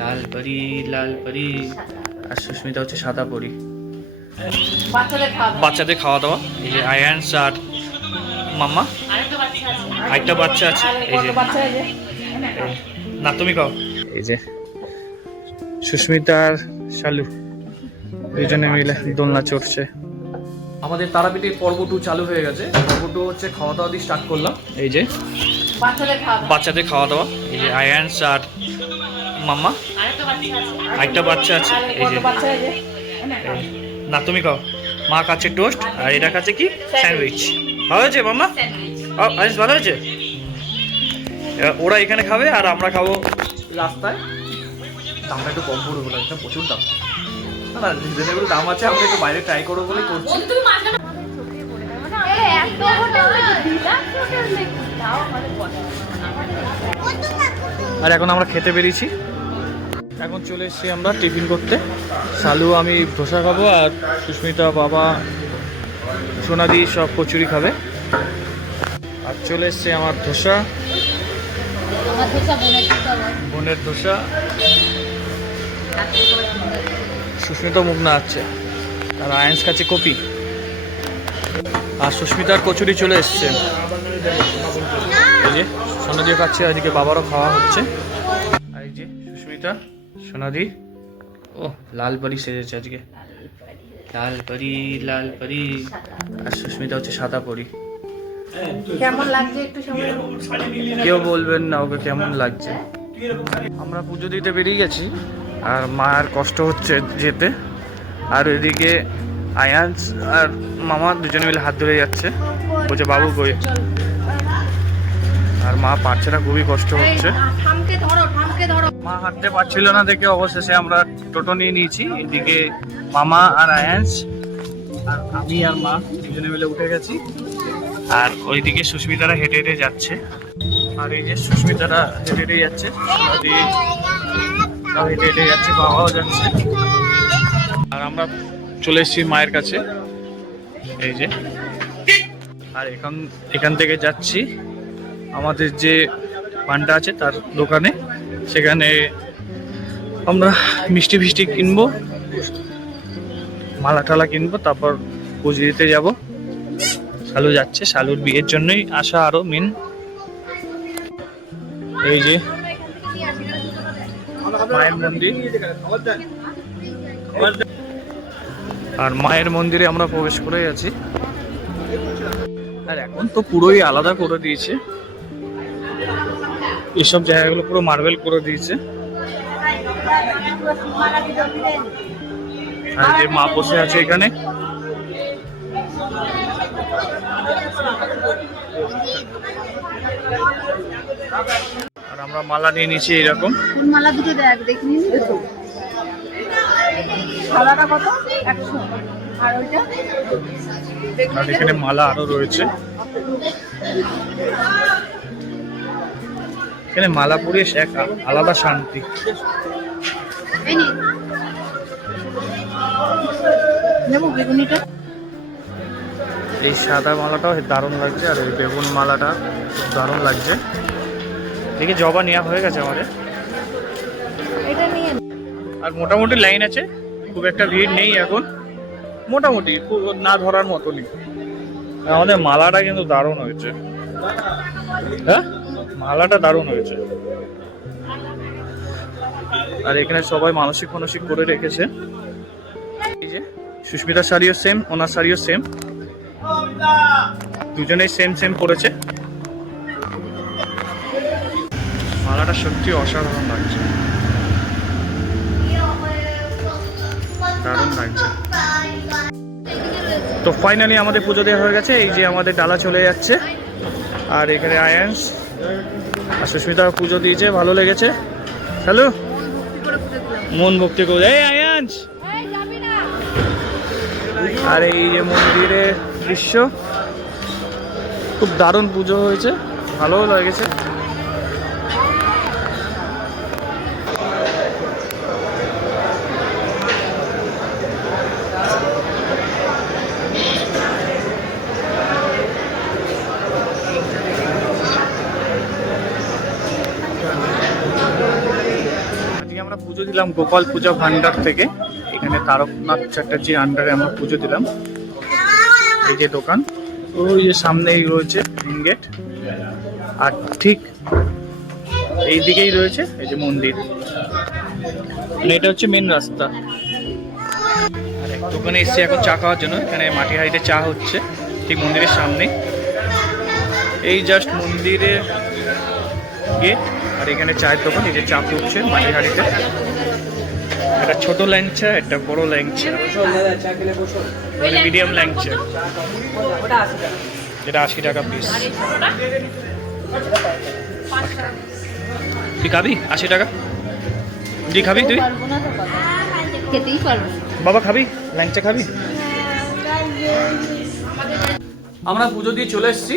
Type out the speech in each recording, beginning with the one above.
লাল পরি লাল পরি। আর সুস্মিতা হচ্ছে সাদা পরি। বাচ্চাদের খাওয়া দাওয়া, এই যে আয়ান্স আর মাম্মা, আরেকটা বাচ্চা আছে এই যে। না তুমি খাও। এই যে সুস্মিতা আর শালু দুজনে মিলে দোলনা চড়ছে। আমাদের তারাপীঠের পর্ব 2 চালু হয়ে গেছে। পর্ব 2 হচ্ছে খাওয়া দাওয়া দিয়ে স্টার্ট করলাম। এই যে বাচ্চাদের খাওয়া দাওয়া, এই যে আয়ান্স আর মাম্মা, আরেকটা বাচ্চা আছে এই যে। না তুমি খাও। মা খাচ্ছে টোস্ট আর এটা খাচ্ছে কি স্যান্ডউইচ। ভালো হয়েছে মাম্মা? আয়ান্স ভালো হয়েছে? ওরা এখানে খাবে আর আমরা খাবো রাস্তায়। দামটা একটু কম পড়বে বলে, এটা প্রচুর দাম। না রিজনেবল দাম আছে, আমরা একটু বাইরে ট্রাই করবো বলেই করছি। আর এখন আমরা খেতে বেরিয়েছি। এখন চলে এসেছি আমরা টিফিন করতে। শালু আমি ধোসা খাবো আর সুস্মিতা বাবা সোনাদি সব কচুরি খাবে। আর চলে এসছে আমার ধোসা, বোনের ধোসা। সুস্মিতা মুখ না আছে আর আয়ান্স কাছে কপি। আর সুস্মিতার কচুরি চলে এসছে। এই যে সোনাদিও খাচ্ছে, এদিকে বাবারও খাওয়া হচ্ছে। আর এই যে সুস্মিতা সোনাদি, ও লাল পরি সেজেছে আজকে। লাল পরি লাল পরি। আর সুস্মিতা হচ্ছে সাদা পরি। কেমন লাগছে একটু সবাই? কেউ বলবেন না ওকে কেমন লাগছে। আমরা পুজো দিতে বেরিয়ে গেছি আর মার কষ্ট হচ্ছে যেতে। আর ওইদিকে আয়ান্স আর মামা দুজনে মিলে হাত ধরে যাচ্ছে, বলছে বাবু কই। আর মা পারছে না, খুবই কষ্ট হচ্ছে। মা হাঁটতে পারছিল না দেখে অবশেষে আমরা টোটো নিয়ে নিয়েছি। এদিকে মামা আর আয়ান্স আর আমি আর মা দুজনে মিলে উঠে গেছি। আর ওইদিকে সুস্মিতারা হেঁটে হেঁটে যাচ্ছে। আর এই যে সুস্মিতারা হেঁটে হেঁটে যাচ্ছে, হেঁটে হেঁটে যাচ্ছে, বাবাও যাচ্ছে। আর আমরা চলে এসেছি মায়ের কাছে, এই যে। আর এখান থেকে যাচ্ছি আমাদের যে পান্ডা আছে তার দোকানে। সেখানে আমরা মিষ্টি ফিষ্টি কিনবো, মালা টালা কিনবো, তারপর পুজো দিতে যাবো। শালু যাচ্ছে, শালুর বিয়ের জন্যই আসা আরো মেন। এই যে মায়ের মন্দির, আর মায়ের মন্দিরে আমরা প্রবেশ করে আছি। আর এখন তো পুরোই আলাদা করে দিয়েছে, এইসব জায়গাগুলো পুরো মার্বেল করে দিয়েছে। আর যে মা বসে আছে এখানে। আর আমরা মালা নিয়ে নিয়েছি এইরকম। মালা দুটো দেখ, দেখি নিবি তো। মালাটা কত? 100। আর ওইটা? আর এখানে মালা আরো রয়েছে। এখানে মালা পরিয়ে এক আলাদা শান্তি। এই নি। নেবো বেগুনিটা। এই সাদা মালাটাও দারুণ লাগছে, আর এই বেগুন মালাটা খুব দারুণ লাগছে। দেখি জবা নেওয়া হয়ে গেছে আমাদের। এটা নিয়ে। আর মোটামুটি লাইন আছে, খুব একটা ভিড় নেই এখন, মোটামুটি না ধরার মতনই। আমাদের মালাটা কিন্তু দারুণ হয়েছে। হ্যাঁ মালাটা দারুণ হয়েছে। আর এখানে সবাই মানসিক মানসিক করে রেখেছে। এই যে সুস্মিতার শাড়িও সেম, ওনার শাড়িও সেম, দুজনেই সেম সেম পরেছে। মালাটা সত্যি অসাধারণ লাগছে, দারুণ লাগছে। তো ফাইনালি আমাদের পুজো দেওয়া হয়ে গেছে। এই যে আমাদের ডালা চলে যাচ্ছে। আর এখানে আয়ান্স আর সুস্মিতা পুজো দিয়েছে, ভালো লেগেছে। হ্যালো মন ভক্তি করে। এই আয়ান্স, আর এই যে মন্দিরের দৃশ্য, খুব দারুণ পুজো হয়েছে, ভালোও লেগেছে। আমরা পুজো দিলাম গোপাল পূজা ভান্ডার থেকে। এখানে তারকনাথ চ্যাটার্জির আন্ডারে আমরা পুজো দিলাম। এই যে দোকান, ওই যে সামনেই রয়েছে মেন গেট, আর ঠিক এই দিকেই রয়েছে এই যে মন্দির। এটা হচ্ছে মেন রাস্তা। আর এক দোকানে এসেছি এখন চা খাওয়ার জন্য। এখানে মাটি হাঁড়িতে চা হচ্ছে ঠিক মন্দিরের সামনে। এই জাস্ট মন্দিরের গেট, আর এখানে চায়ের দোকান। এই যে চা ফুটছে মাটি হাঁড়িতে। একটা ছোট ল্যাংচা, একটা বড় ল্যাংচা, মিডিয়াম ল্যাংচা, যেটা 80 টাকা পিস। তুই খাবি? 80 টাকা। তুই খাবি? তুই খেতেই পারবো। বাবা খাবি? ল্যাংচা খাবি? আমরা পুজো দিয়ে চলে এসেছি,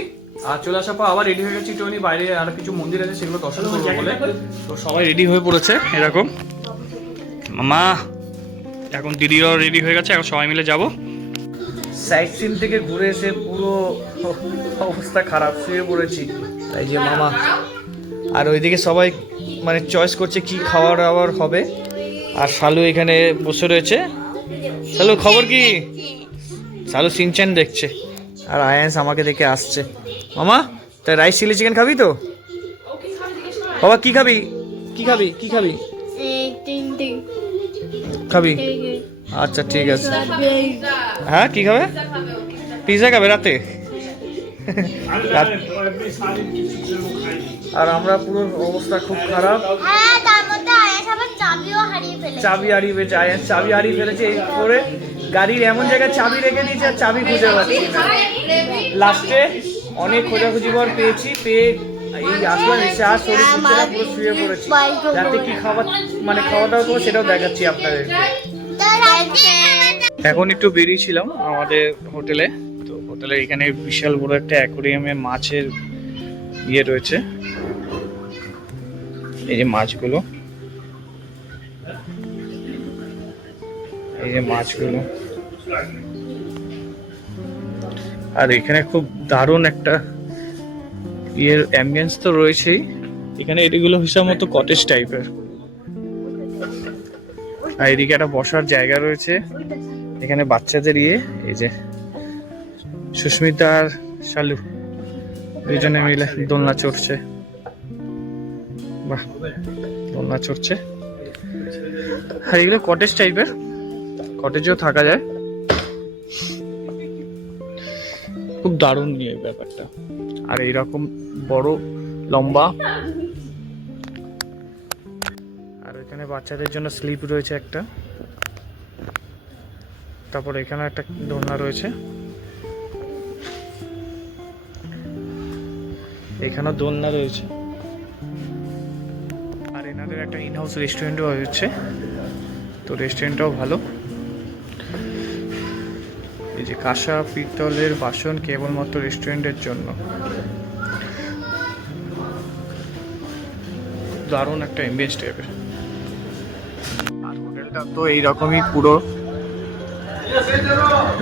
আর চলে আসার পর আবার রেডি হয়ে গেছি। টনি বাইরে আর কিছু মন্দির আছে, সেগুলো দর্শন করবো বলে। তো সবাই রেডি হয়ে পড়েছে এরকম। মামা এখন দিদিও রেডি হয়ে গেছে, এখন সবাই মিলে যাব। সাইড সিন থেকে ঘুরে এসে পুরো অবস্থা খারাপ, শুয়ে পড়েছি। তাই যে মামা আর ওইদিকে সবাই মানে চয়েস করছে কি খাওয়ার দাওয়ার হবে। আর শালু এখানে বসে রয়েছে। শালু খবর কি? শালু সিনচ্যান দেখছে, আর আয়ান্স আমাকে দেখে আসছে। মামা তাই রাইস চিলি চিকেন খাবি তো? বাবা কি খাবি? কি খাবি? কি খাবি? খাবি? আচ্ছা ঠিক আছে। হ্যাঁ কি খাবে? পিৎজা খাবে রাতে? আর আমরা পুরো অবস্থা খুব খারাপ। চাবি হারিয়ে ফেলেছে আয়ান, চাবি হারিয়ে ফেলেছে। এই করে গাড়ির এমন জায়গায় চাবি রেখে দিয়েছে আর চাবি খুঁজে পাচ্ছি না। লাস্টে অনেক খোঁজাখুঁজি পর পেয়েছি, পেয়ে এই আসলাম, এসে আর শরীর খুঁজছে না, পুরো শুয়ে পড়েছি। রাতে কি খাবার মানে খাওয়া দাওয়া করবো সেটাও দেখাচ্ছি আপনাদেরকে। এখন একটু বেরিয়েছিলাম আমাদের হোটেলে। তো হোটেলের এখানে বিশাল বড় একটা অ্যাকোরিয়ামে মাছের ইয়ে রয়েছে। এই যে মাছগুলো, এই যে মাছগুলো। আর এখানে খুব দারুণ একটা ইয়ের অ্যাম্বিয়েন্স তো রয়েছেই। এখানে এগুলো হিসাব মতো কটেজ টাইপের। আর এদিকে একটা বসার জায়গা রয়েছে। এখানে বাচ্চাদের ইয়ে, এই যে সুস্মিতা আর শালু দুজনে মিলে দোলনা চড়ছে। বাহ, দোলনা চড়ছে। আর এগুলো কটেজ টাইপের, কটেজেও থাকা যায়। খুব দারুণ নিয়ে ব্যাপারটা। আর এইরকম বড় লম্বা। আর এখানে বাচ্চাদের জন্য স্লিপ রয়েছে একটা। তারপর এখানে একটা দোলনা রয়েছে, এখানেও দোলনা রয়েছে। আর এনাদের একটা ইনহাউস রেস্টুরেন্টও হচ্ছে। তো রেস্টুরেন্টটাও ভালো। এই যে কাঁসা পিতলের বাসন কেবলমাত্র রেস্টুরেন্টের জন্য। দারুণ একটা এমবিয়েন্স টাইপের। আর হোটেলটা তো এইরকমই পুরো।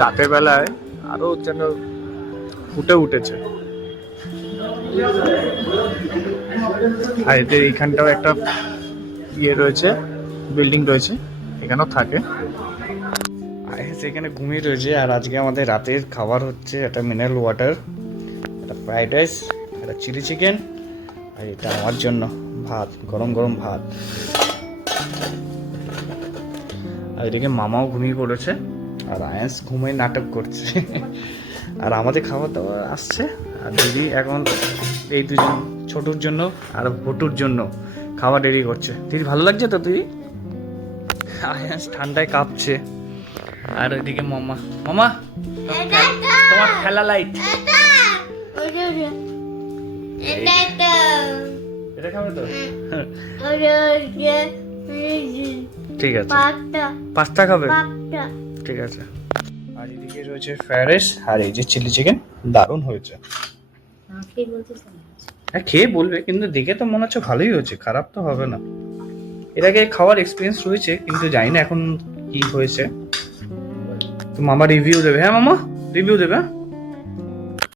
রাতের বেলায় আরো যেন ফুটে উঠেছে। আর এদের এইখানটাও একটা ইয়ে রয়েছে, বিল্ডিং রয়েছে, এখানেও থাকে। এখানে ঘুমিয়ে রয়েছে। আর আজকে আমাদের রাতের খাবার হচ্ছে একটা মিনারেল ওয়াটার, একটা ফ্রাইড রাইস, একটা চিলি চিকেন, আর এটা আমার জন্য ভাত, গরম গরম ভাত। আর এদিকে মামাও ঘুমিয়ে পড়েছে, আর আয়ান্স ঘুমিয়ে নাটক করছে। আর আমাদের খাবার দাবার আসছে। আর দিদি এখন এই দুজন ছোটুর জন্য আর ভটুর জন্য খাবার রেডি করছে। দিদি ভালো লাগছে তো? তুই আয়ান্স ঠান্ডায় কাঁপছে। আর ওইদিকে মামা, মামা তোমার খেলা লাইট, এটা খাবে তো? ঠিক আছে, পাস্তা খাবে? ঠিক আছে। আর এদিকে রয়েছে ফ্রাইড রাইস, আর এই যে চিলি চিকেন। দারুণ হয়েছে। হ্যাঁ খেয়ে বলবে, কিন্তু দেখে তো মনে হচ্ছে ভালোই হয়েছে, খারাপ তো হবে না। এর আগে খাওয়ার এক্সপিরিয়েন্স রয়েছে, কিন্তু জানি না এখন কি হয়েছে। তো মামা রিভিউ দেবে। হ্যাঁ মামা রিভিউ দেবে।